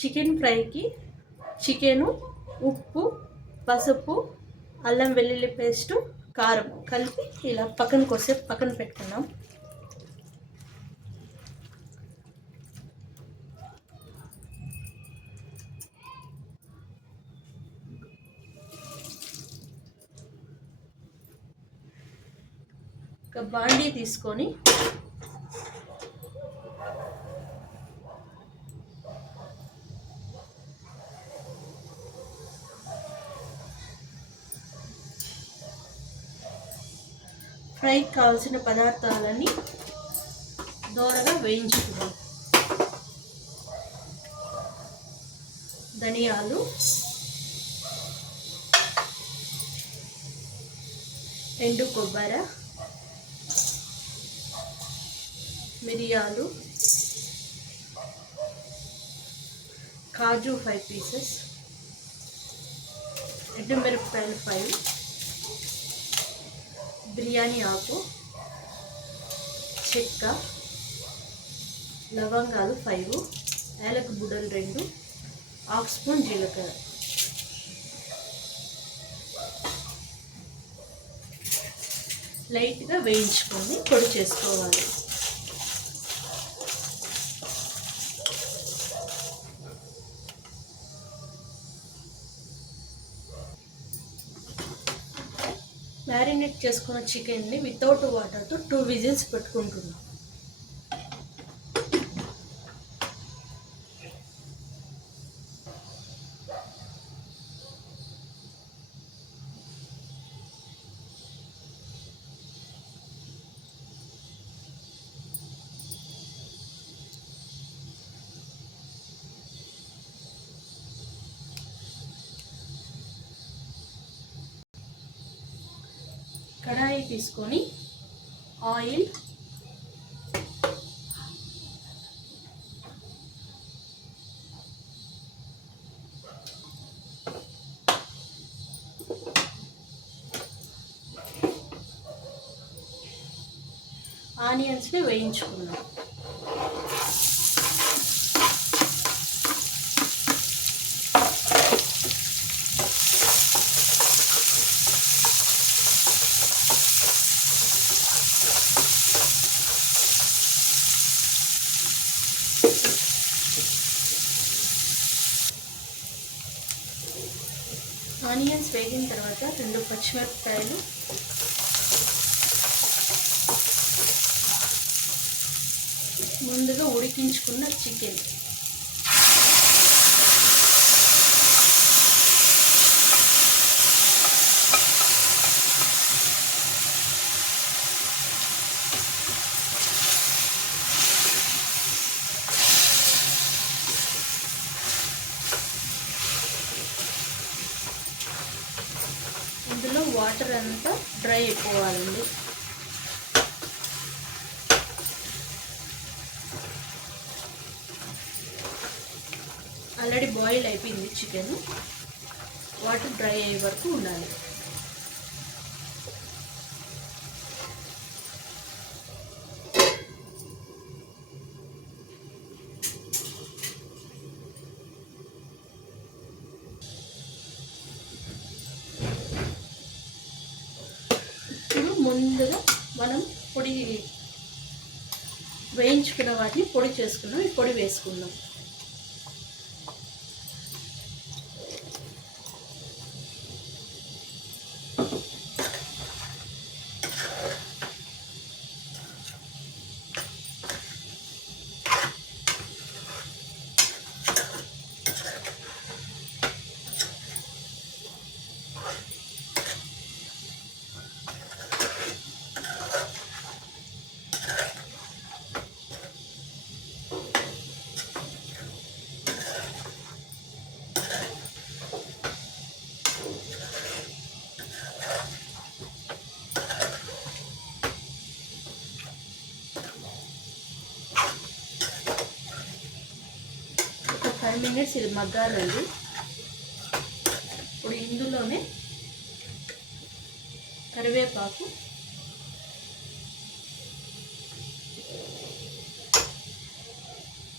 చికెన్ ఫ్రైకి చికెను, ఉప్పు, పసుపు, అల్లం వెల్లుల్లి పేస్టు, కారం కలిపి ఇలా కొద్దిసేపు పక్కన పెట్టుకున్నాం. ఒక బాండీ తీసుకొని ఫ్రైకి కావాల్సిన పదార్థాలన్నీ దోరగా వేయించుకున్నాం. ధనియాలు, ఎండు కొబ్బరి, మిరియాలు, కాజు 5 పీసెస్, ఎండుమిరపకాయలు 5, బిర్యానీ ఆకు, చెక్క, లవంగాలు 5, యాలక బుడ్డలు 2, 1/2 స్పూన్ జీలకర్ర. లైట్గా వేయించుకొని పొడి చేసుకోవాలి. మ్యారినేట్ చేసుకున్న చికెన్ని వితౌట్ వాటర్తో 2 విజిల్స్ పెట్టుకుంటున్నాం. కడాయి తీసుకొని ఆయిల్, ఆనియన్స్ని వేయించుకున్నాం. ఆనియన్స్ వేగిన తర్వాత 2 పచ్చిమిరపకాయలు, ముందుగా ఉడికించుకున్న చికెన్, ఇందులో వాటర్ అంతా డ్రై అయిపోవాలండి. ఆల్రెడీ బాయిల్ అయిపోయింది చికెన్, వాటర్ డ్రై అయ్యే వరకు ఉండాలి. ఇప్పుడు ముందుగా మనం పొడి వేయించుకున్న వాటిని పొడి చేసుకున్నాం. ఈ పొడి వేసుకుందాం. ఒక 5 minutes ఇది మగ్గాలండి. ఇప్పుడు ఇందులోనే కరివేపాకు,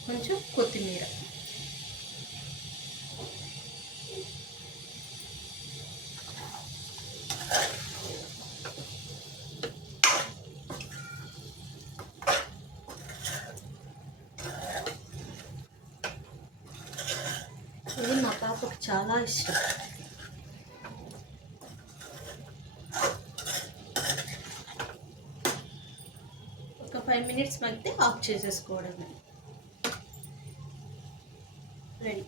కొంచెం కొత్తిమీర, పాపకు చాలా ఇష్టం. ఒక 5 మినిట్స్ మగ్గితే ఆఫ్ చేసేసుకోవడమే. రెడీ.